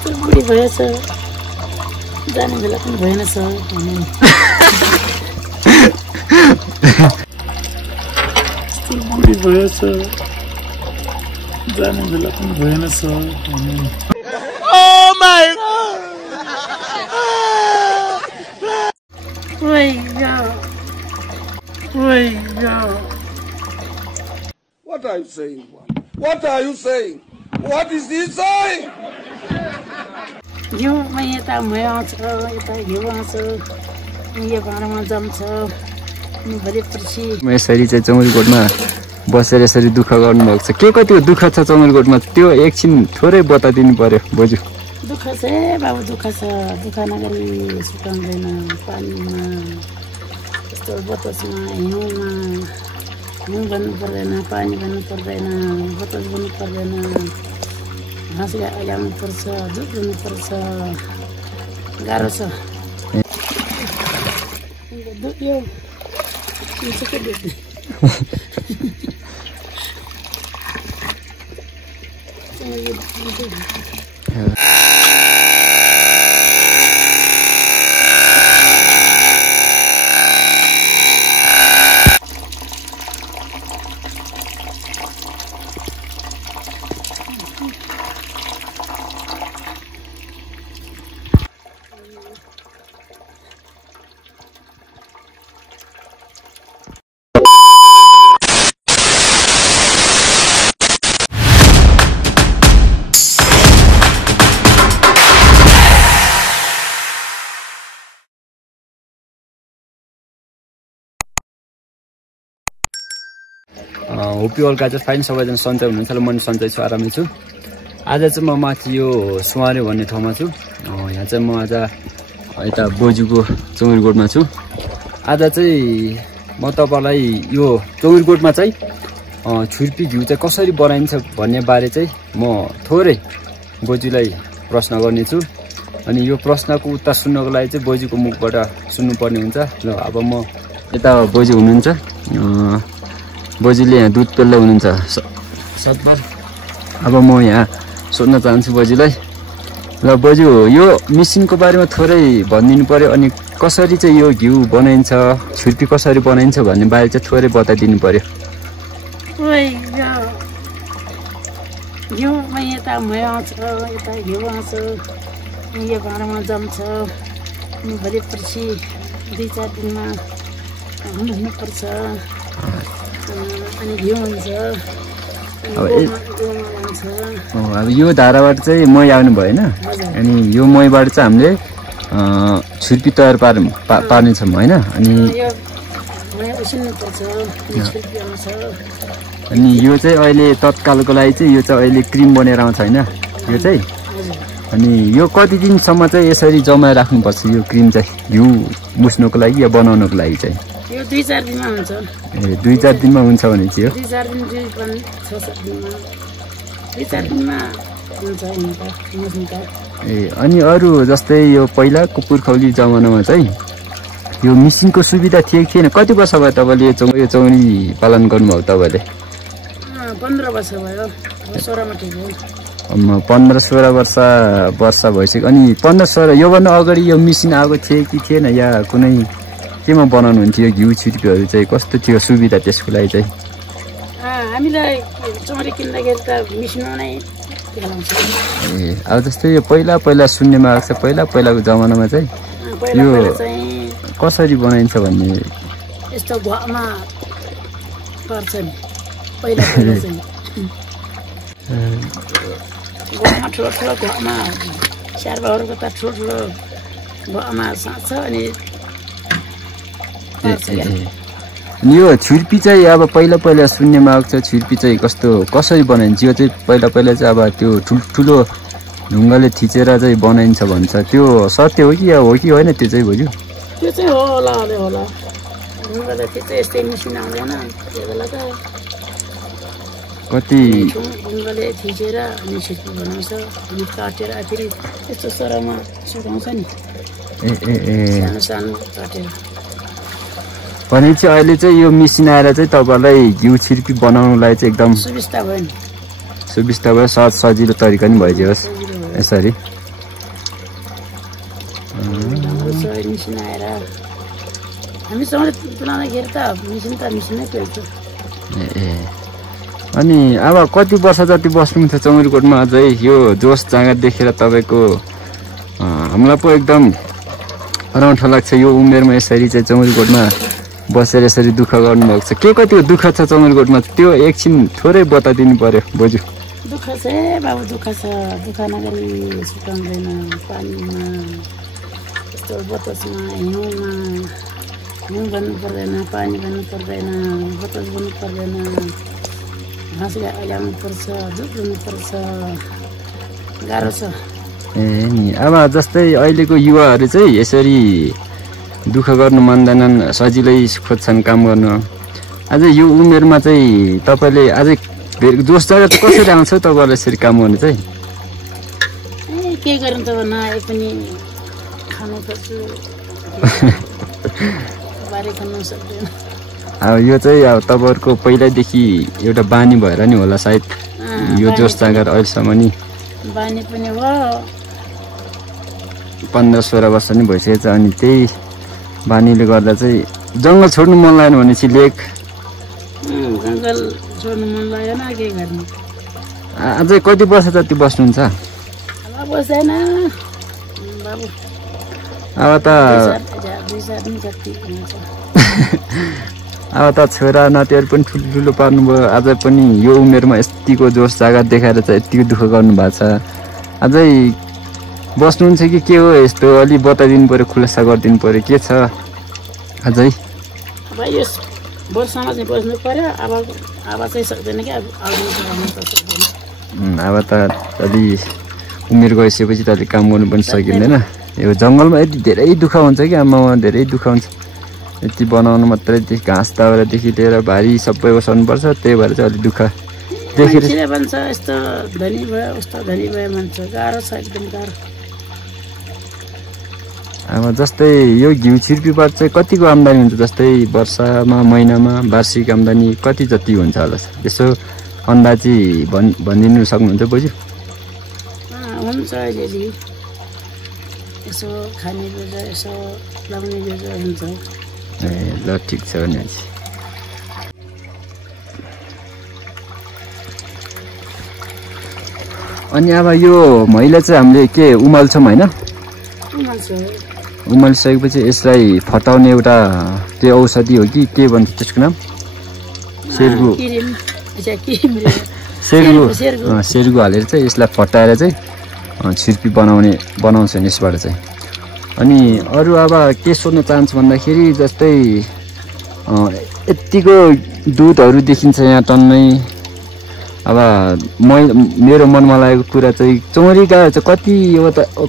बुढी भएछ जाने बेला पनि भएन छ बुढी भएछ जाने बेला पनि भएन छ Oh my God! What are you saying? What are you saying? What is he saying? यो म यता म आउँछ यता यो आउँछ यो भाँडामा जम्छ भरे पछि म यसरी चाहिँ चौरीकोटमा बसेर यसरी दुःख गर्नुभएको छ के कति दुःख छ चौरीकोटमा त्यो एकछिन थोरै बताइदिनु पर्यो बोजू दुःख छ बाबु दुःख छ दुःख नगरी सुकाउँदैन पानीमा यस्तो बतसमा हिउँमा हिउँ भन्नु पर्दैन पानी भन्नु पर्दैन बतस भन्नु पर्दैन घाँस ल्याउनु पर्छ दुध दिनु पर्छ गाह्रो छ यो के देख्ने hope you all guys fine सबैजना सन्चै हुनुहुन्छ र म पनि सन्चै छु आरामै छु आज चाहिँ म माथि यो सुवारे भन्ने ठाउँमा छु यहाँ चाहिँ म आज यता बोजूको चौरीकोटमा छु आज चाहिँ म तपाईँलाई यो चौरीकोटमा चाहिँ छुर्पी घिउ चाहिँ कसरी बनाइन्छ भन्ने बारे चाहिँ म थोरै बोजूलाई प्रश्न गर्नेछु अनि यो प्रश्नको उत्तर सुन्नको लागि चाहिँ बोजूको मुखबाट सुन्नुपर्ने हुन्छ ल अब म यता बोजू हुनुहुन्छ बोजूले यहाँ दुध पेल्दै हुनुहुन्छ सतबार अब म यहाँ सोध्न चाहन्छु बोजूलाई ल बोजू यो मिसिनको बारेमा थोरै भनिदिनु पर्यो अनि कसरी चाहिँ यो घिउ बनाइन्छ छुर्पी कसरी बनाइन्छ भन्ने बारे चाहिँ थोरै बताइदिनु पर्यो घिउ म यता म आउँछ यता घिउ आउँछ यो भाँडामा जम्छ भरे पछि 2-4 दिनमा हुनुपर्छ अनि घिउ हुन्छ अब यो धाराबाट चाहिँ मही आउनु भएन अनि यो महीबाट चाहिँ हामीले छुर्पी तयार पार्नेछौँ होइन अनि अनि यो चाहिँ अहिले तत्कालको लागि चाहिँ यो चाहिँ अहिले क्रिम बनेर आउँछ होइन यो चाहिँ अनि यो कति दिनसम्म चाहिँ यसरी जमाएर राख्नुपर्छ यो क्रिम चाहिँ घिउ मुस्नुको लागि या बनाउनुको लागि चाहिँ यो 2-4 दिनमा हुन्छ ए 2-4 दिनमा हुन्छ भने चाहिँ यो 2-4 दिन 6-7 दिनमा 2-4 दिनमा हुन्छ मुस्नुका ए अनि अरू जस्तै यो पहिलाको पुर्खौली जमानामा चाहिँ यो मिसिनको सुविधा थियो कि थिएन कति वर्ष भयो तपाईँले यो चौरी पालन गर्नुभयो तपाईँले 15 वर्ष भयो 16मा ठिक हो 15-16 वर्ष भइसक्यो अनि 15-16 योभन्दा अगाडि यो मिसिन आएको थियो कि थिएन या कुनै केमा बनाउनु हुन्थ्यो घिउ छुर्पीहरू चाहिँ कस्तो थियो सुविधा त्यसको लागि चाहिँ हामीलाई चौरी किन्दाखेरि त मिसिनमा नै खेलाउँछ ए अब जस्तै यो पहिला सुन्नेमा आएको छ पहिलाको जमानामा चाहिँ यो कसरी बनाइन्छ भन्ने यस्तो घरमा पर्छ नि पहिला चाहिँ घरमा ठुलो घरमा स्यार्बाहरूको त ठुलो घरमा साँच्छ अनि यो छुर्पी चाहिँ अब पहिला सुन्नेमा आएको छ छुर्पी चाहिँ कसरी बनाइन्छ यो चाहिँ पहिला चाहिँ अब त्यो ठुलो ढुङ्गाले थिचेर चाहिँ बनाइन्छ भन्छ त्यो सत्य हो कि होइन त्यो चाहिँ बोजू त्यो चाहिँ होला ढुङ्गाले थिचे यस्तै मिसिन आउँदैन त्यो बेला त कति ढुङ्गाले थिचेर अनि छुर्पी बनाउँछ अनि काटेर फेरि यस्तो सरौमा सुकाउँछ नि सानो काटेर भनेपछि अहिले चाहिँ यो मिसिन आएर चाहिँ तपाईँलाई घिउ छुर्पी बनाउनुलाई चाहिँ एकदम सुविस्ता भयो नि सुविस्ता भयो सजिलो तरिका नि भइदियोस् यसरी हाम्रो सबै मिसिन आएर हामीसँग तुलनाखेरि त मिसिनै पेल्छ। अनि अब कति वर्ष जति बस्नुहुन्छ चौरीकोटमा अझै यो जोस जाँगर देखेर तपाईँको हामीलाई पो एकदम अराउँठो लाग्छ। यो उमेरमा यसरी चाहिँ चौरीकोटमा बसेर यसरी दुःख गर्नुभएको छ। के कतिको दुःख छ चौरीकोटमा त्यो एकछिन थोरै बताइदिनु पर्यो बोजू। दुःख छ बाबु, दुःख छ। दुःख नगरी सुकाउँदैन। पानीमा यस्तो बतसमा हिउँमा हिउँ बन्नु पर्दैन, पानी बन्नु पर्दैन, बतस बन्नु पर्दैन, घाँस ल्याउनु पर्छ, दुध दिनुपर्छ, गाह्रो छ। नि अब जस्तै अहिलेको युवाहरू चाहिँ यसरी दुःख गर्नु मान्दैनन्, सजिलै खोज्छन् काम गर्न। अझै यो उमेरमा चाहिँ तपाईँले अझै जोस जाँगर चाहिँ कसरी आउँछ तपाईँलाई यसरी काम गर्नु चाहिँ? के गर्नु त नआए पनि खानु पर्छ, बारी खानु सक्दैन। अब यो चाहिँ अब तपाईँहरूको पहिल्यैदेखि एउटा बानी भएर नि होला सायद यो जोस जाँगर अहिलेसम्म नि बानी पनि हो। 15-16 वर्ष नि भइसकेछ। अनि त्यही बानीले गर्दा चाहिँ जङ्गल छोड्नु मन लागेन भनेपछि लेक जङ्गल छोड्नु मन लागेन, के गर्नु। अझै कति वर्ष जति बस्नुहुन्छ? अब बस्दैन बाबु, अब त 2 साल नि जति हुन्छ। अब त छोरा नातिहरू पनि ठुल्ठुलो पार्नुभयो। अझै पनि यो उमेरमा यतिको जोस जाँगर देखाएर चाहिँ यतिको दुःख गर्नुभएको छ। अझै बस्नुहुन्छ कि के हो यस्तो? अलि बताइदिनु पऱ्यो, खुलासा गरिदिनु पऱ्यो। के छ अझै? अब यस वर्षमा चाहिँ बस्नु पर्यो। अब चाहिँ सक्दैन कि अब अब त अलि उमेर गइसकेपछि त अलिक काम गर्नु पनि सकिँदैन। यो जङ्गलमा यति धेरै दुःख हुन्छ कि आमामा, धेरै दुःख हुन्छ। यति बनाउनु मात्रै, घाँस दाउरादेखि लिएर भारी सबै ओसाउनुपर्छ। त्यही भएर चाहिँ अलिक दुःख देखेर भन्छ यस्तो धनी भयो उस्तो धनी भयो भन्छ। गाह्रो छ, एकदम गाह्रो। अब जस्तै यो घिउ छिर्पीबाट चाहिँ कतिको आम्दानी हुन्छ? जस्तै वर्षमा महिनामा वार्षिक आम्दानी कति जति हुन्छ होला? यसो अन्दाजी भनिदिनु सक्नुहुन्छ बोजू? हुन्छ अलिअलि, यसो खाने बेजा यसो लाउने बेजा हुन्छ। ए ल ठिक छ भनेपछि। अनि अब यो मैले चाहिँ हामीले के उमाल्छौँ होइन? उमालिसकेपछि यसलाई फटाउने एउटा त्यो औषधि हो कि के भन्छ त्यसको नाम? सेर्गु हालेर चाहिँ यसलाई फटाएर चाहिँ छिर्पी बनाउँछ यसबाट चाहिँ। अनि अरू अब के सोध्न चाहन्छु भन्दाखेरि जस्तै यत्तिको दुधहरू देखिन्छ यहाँ टन्नै। अब मेरो मनमा लागेको कुरा चाहिँ चौरी गाई चाहिँ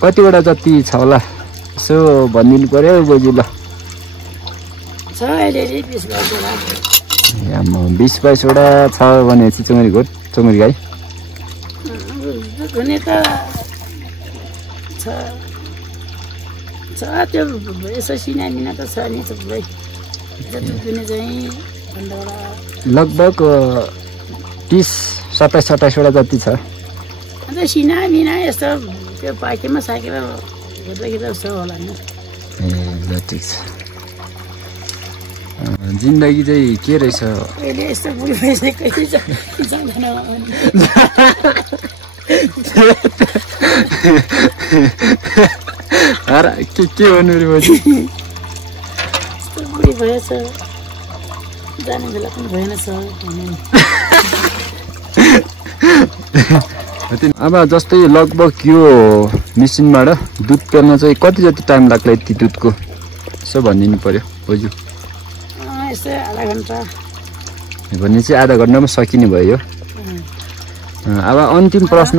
कतिवटा जति छ होला यसो भनिदिनु पर्यो बोजू। ल 20-22वटा छ भनेपछि चौरी गाई छ। त्यो यसो सिनामिना त छ नि थुप्रै। लगभग 30-27वटा जति छ। अन्त सिनामिना यस्तो त्यो पाकेमा साकेर हेर्दा छ होला नि। ए ल ठिक छ। जिन्दगी चाहिँ के रहेछ? अहिले यस्तो बुढी भइसकेको के भन्नु रे बोजू? यस्तो बुढी भएछ, जाने बेला पनि भएन छ। अब जस्तै लगभग यो मेसिनबाट दुध पेल्न चाहिँ कति जति टाइम लाग्ला यति दुधको? यसो भनिदिनु पर्यो बोजू। यस्तै आधा घन्टा भनेपछि आधा घन्टामा सकिने भयो। अब अन्तिम प्रश्न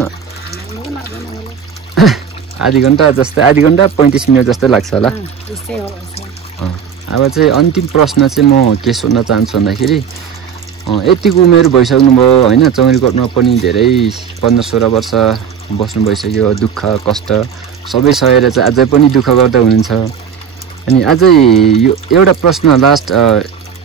आधी घन्टा 35 मिनट जस्तै लाग्छ होला। अब चाहिँ अन्तिम प्रश्न चाहिँ म के सोध्न चाहन्छु भन्दाखेरि यतिको उमेर भइसक्नुभयो होइन? चौरीकोटमा पनि धेरै 15-16 वर्ष बस्नु भइसक्यो। दुःख कष्ट सबै सहेर चाहिँ अझै पनि दुःख गर्दै हुनुहुन्छ। अनि अझै यो एउटा प्रश्न लास्ट,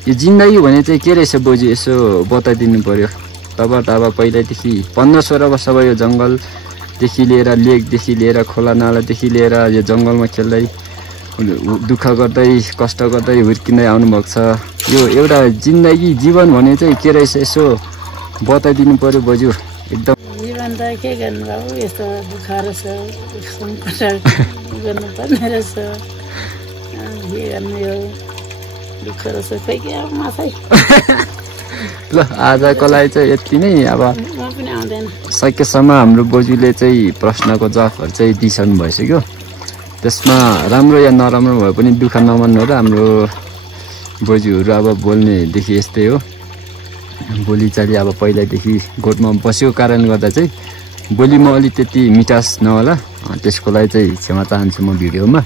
यो जिन्दगी भने चाहिँ के रहेछ बोजू? यसो बताइदिनु पर्यो। तपाईँ त अब पहिल्यैदेखि 15-16 वर्ष भयो जङ्गलदेखि लिएर लेकदेखि लिएर खोला नालादेखि लिएर यो जङ्गलमा खेल्दै दुःख गर्दै कष्ट गर्दै हुर्किँदै आउनुभएको छ। यो एउटा जिन्दगी जीवन भने चाहिँ के रहेछ यसो बताइदिनु पर्यो बोजू। एकदम जीवन त के गर्नु बाबु, यस्तो दुःख रहेछ, सङ्कट गर्नुपर्ने रहेछ, के गर्नु यो दुःख रहेछ, खोइ के अब माछै। ल आजको लागि चाहिँ यति नै। अब म पनि आउँदैन। सकेसम्म हाम्रो बोजूले चाहिँ प्रश्नको जवाफहरू चाहिँ दिइसक्नु भइसक्यो। त्यसमा राम्रो या नराम्रो भए पनि दुःख नमान्नु र हाम्रो बोजूहरू अब बोल्नेदेखि यस्तै हो। बोलीचाली अब पहिल्यैदेखि गोठमा बसेको कारणले गर्दा चाहिँ बोलीमा अलि त्यति मिठास नहोला, त्यसको लागि चाहिँ क्षमा चाहन्छु म भिडियोमा।